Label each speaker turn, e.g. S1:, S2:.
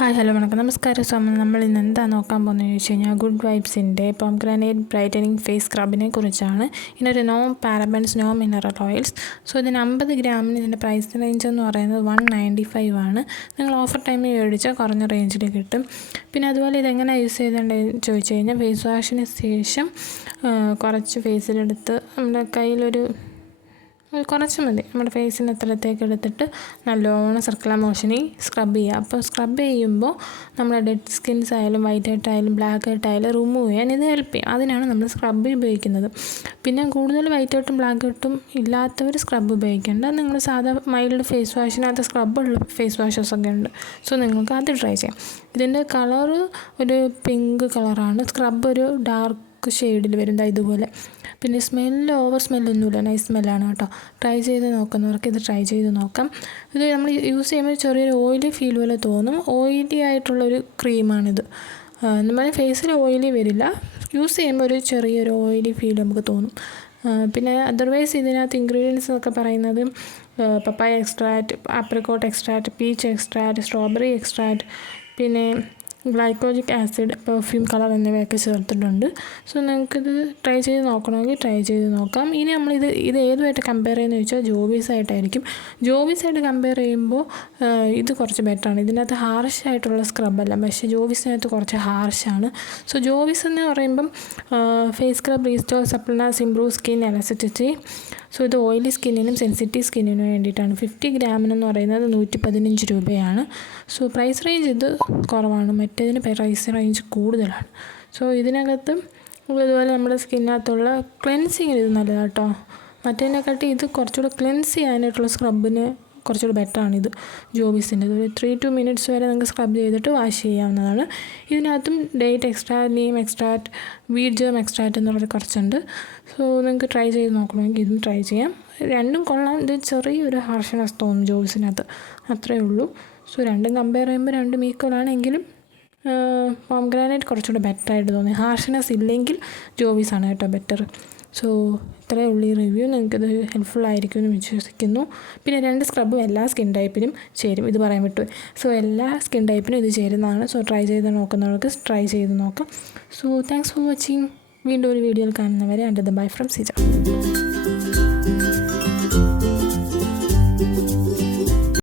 S1: Hi hello വണക്കം. നമസ്കാരം. സ്വാമി നമ്മൾ ഇന്ന് എന്താ നോക്കാൻ പോകുന്നത് ചോദിച്ചു കഴിഞ്ഞാൽ ഗുഡ് വൈബ്സിന്റെ പോംഗ്രാനൈറ്റ് ബ്രൈറ്റനിങ് ഫേസ് സ്ക്രബിനെ കുറിച്ചാണ്. ഇതിനൊരു no parabens no mineral oils. So ഇതിന് അമ്പത് ഗ്രാമിന് ഇതിന്റെ പ്രൈസ് റേഞ്ച് എന്ന് പറയുന്നത് വൺ നയന്റി ഫൈവ് ആണ്. നിങ്ങൾ ഓഫർ ടൈമിൽ മേടിച്ചാൽ കുറഞ്ഞ റേഞ്ചിൽ കിട്ടും. പിന്നെ അതുപോലെ ഇതെങ്ങനെ യൂസ് ചെയ്തിട്ടുണ്ടെന്ന് ചോദിച്ചു കഴിഞ്ഞാൽ ഫേസ് വാഷിന് ശേഷം കുറച്ച് ഫേസിലെടുത്ത് നമ്മുടെ കയ്യിലൊരു കുറച്ച് മതി. നമ്മുടെ ഫേസിന് അത്രത്തേക്ക് എടുത്തിട്ട് നല്ലോണം സർക്കുലർ മോഷനിൽ സ്ക്രബ് ചെയ്യുക. അപ്പോൾ സ്ക്രബ് ചെയ്യുമ്പോൾ നമ്മുടെ ഡെഡ് സ്കിൻസ് ആയാലും വൈറ്റ് ഹെഡ് ആയാലും ബ്ലാക്ക് ഹെഡ് ആയാലും റിമൂവ് ചെയ്യാൻ ഇത് ഹെൽപ്പ് ചെയ്യും. അതിനാണ് നമ്മൾ സ്ക്രബ് ഉപയോഗിക്കുന്നത്. പിന്നെ കൂടുതൽ വൈറ്റ് ഹെട്ടും ബ്ലാക്ക് ഹെട്ടും ഇല്ലാത്തവർ സ്ക്രബ് ഉപയോഗിക്കേണ്ട. നിങ്ങൾ സാധാ മൈൽഡ് ഫേസ് വാഷിനകത്ത് സ്ക്രബുള്ള ഫേസ് വാഷസ് ഒക്കെ ഉണ്ട്. സോ നിങ്ങൾക്ക് അത് ട്രൈ ചെയ്യാം. ഇതിന്റെ കളർ ഒരു പിങ്ക് കളറാണ് സ്ക്രബ് ഒരു ഡാർക്ക് ഷെയ്ഡിൽ വരും. ഇതുപോലെ. പിന്നെ സ്മെല്ല് ഓവർ സ്മെല്ലൊന്നുമില്ല നൈസ് സ്മെല്ലാണ് കേട്ടോ. ട്രൈ ചെയ്ത് നോക്കുന്നവർക്ക് ഇത് ട്രൈ ചെയ്ത് നോക്കാം. ഇത് നമ്മൾ യൂസ് ചെയ്യുമ്പോൾ ചെറിയൊരു ഓയിലി ഫീൽ പോലെ തോന്നും. ഓയിലി ആയിട്ടുള്ളൊരു ക്രീമാണിത് നമ്മൾ ഫേസിൽ ഓയിലി വരില്ല. യൂസ് ചെയ്യുമ്പോൾ ഒരു ചെറിയൊരു ഓയിലി ഫീൽ നമുക്ക് തോന്നും. പിന്നെ അതർവൈസ് ഇതിനകത്ത് ഇൻഗ്രീഡിയൻസ് എന്നൊക്കെ പറയുന്നത് papaya extract apricot extract peach extract strawberry extract പിന്നെ ഗ്ലൈക്കോജിക് ആസിഡ് പെർഫ്യൂം കളർ എന്നിവയൊക്കെ ചേർത്തിട്ടുണ്ട്. സോ നിങ്ങൾക്കിത് ട്രൈ ചെയ്ത് നോക്കണമെങ്കിൽ ട്രൈ ചെയ്ത് നോക്കാം. ഇനി നമ്മളിത് ഇത് ഏതുമായിട്ട് കമ്പയർ ചെയ്യുന്നത് ചോദിച്ചാൽ ജോബീസ് ആയിട്ടായിരിക്കും. ജോബീസ് ആയിട്ട് കമ്പയർ ചെയ്യുമ്പോൾ ഇത് കുറച്ച് ബെറ്ററാണ് ഇതിനകത്ത് ഹാർഷ് ആയിട്ടുള്ള സ്ക്രബല്ല പക്ഷേ ജോബീസിനകത്ത് കുറച്ച് ഹാർഷാണ് സോ ജോബീസ് എന്ന് പറയുമ്പം face scrub restore suppleness improve skin elasticity so ഇത് ഓയിലി സ്കിന്നിനും സെൻസിറ്റീവ് സ്കിന്നിനും വേണ്ടിയിട്ടാണ്. ഫിഫ്റ്റി ഗ്രാമിനെന്ന് പറയുന്നത് നൂറ്റി പതിനഞ്ച് രൂപയാണ്. സോ പ്രൈസ് റേഞ്ച് ഇത് കുറവാണ്. മറ്റേതിന് പ്രൈസ് റേഞ്ച് കൂടുതലാണ്. സോ ഇതിനകത്ത് ഇതുപോലെ നമ്മുടെ സ്കിന്നകത്തുള്ള ക്ലെൻസിങ്ങിന് ഇത് നല്ലതാണ് കേട്ടോ മറ്റേതിനെക്കാട്ടി ഇത് കുറച്ചുകൂടെ ക്ലെൻസ് ചെയ്യാനായിട്ടുള്ള സ്ക്രബിന് കുറച്ചുകൂടി ഇത് ജോബീസിന്റെ ഒരു ത്രീ ടു മിനിറ്റ്സ് വരെ നിങ്ങൾക്ക് സ്ക്രബ് ചെയ്തിട്ട് വാഷ് ചെയ്യാവുന്നതാണ്. ഇതിനകത്തും date extra neem extract wheat germ extract എന്നുള്ളത് കുറച്ചുണ്ട്. സോ നിങ്ങൾക്ക് ട്രൈ ചെയ്ത് നോക്കണമെങ്കിൽ ഇതും ട്രൈ ചെയ്യാം. രണ്ടും കൊള്ളാം. ഇത് ചെറിയൊരു ഹാർഷ്നെസ് തോന്നും ജോബീസിനകത്ത്. അത്രയേ ഉള്ളൂ. സോ രണ്ടും കമ്പയർ ചെയ്യുമ്പോൾ രണ്ടും ഈക്വലാണെങ്കിലും പോംഗ്രാനൈറ്റ് കുറച്ചുകൂടെ ബെറ്റർ ആയിട്ട് തോന്നി. ഹാർഷ്നെസ് ഇല്ലെങ്കിൽ ജോബീസാണ് കേട്ടോ ബെറ്റർ സോ ഇത്രയേ ഉള്ളൂ ഈ റിവ്യൂ നിങ്ങൾക്കിത് ഹെൽപ്ഫുൾ ആയിരിക്കും എന്ന് വിശ്വസിക്കുന്നു. പിന്നെ രണ്ട് സ്ക്രബും എല്ലാ സ്കിൻ ടൈപ്പിനും ചേരും. ഇത് പറയാൻ വിട്ടു സോ എല്ലാ സ്കിൻ ടൈപ്പിനും ഇത് ചേരുന്നതാണ്. സോ ട്രൈ ചെയ്ത് നോക്കുന്നവർക്ക് ട്രൈ ചെയ്ത് നോക്കാം. സോ താങ്ക്സ് ഫോർ വാച്ചിങ് വീണ്ടും ഒരു വീഡിയോയിൽ കാണുന്നവരെ under the bye from Sija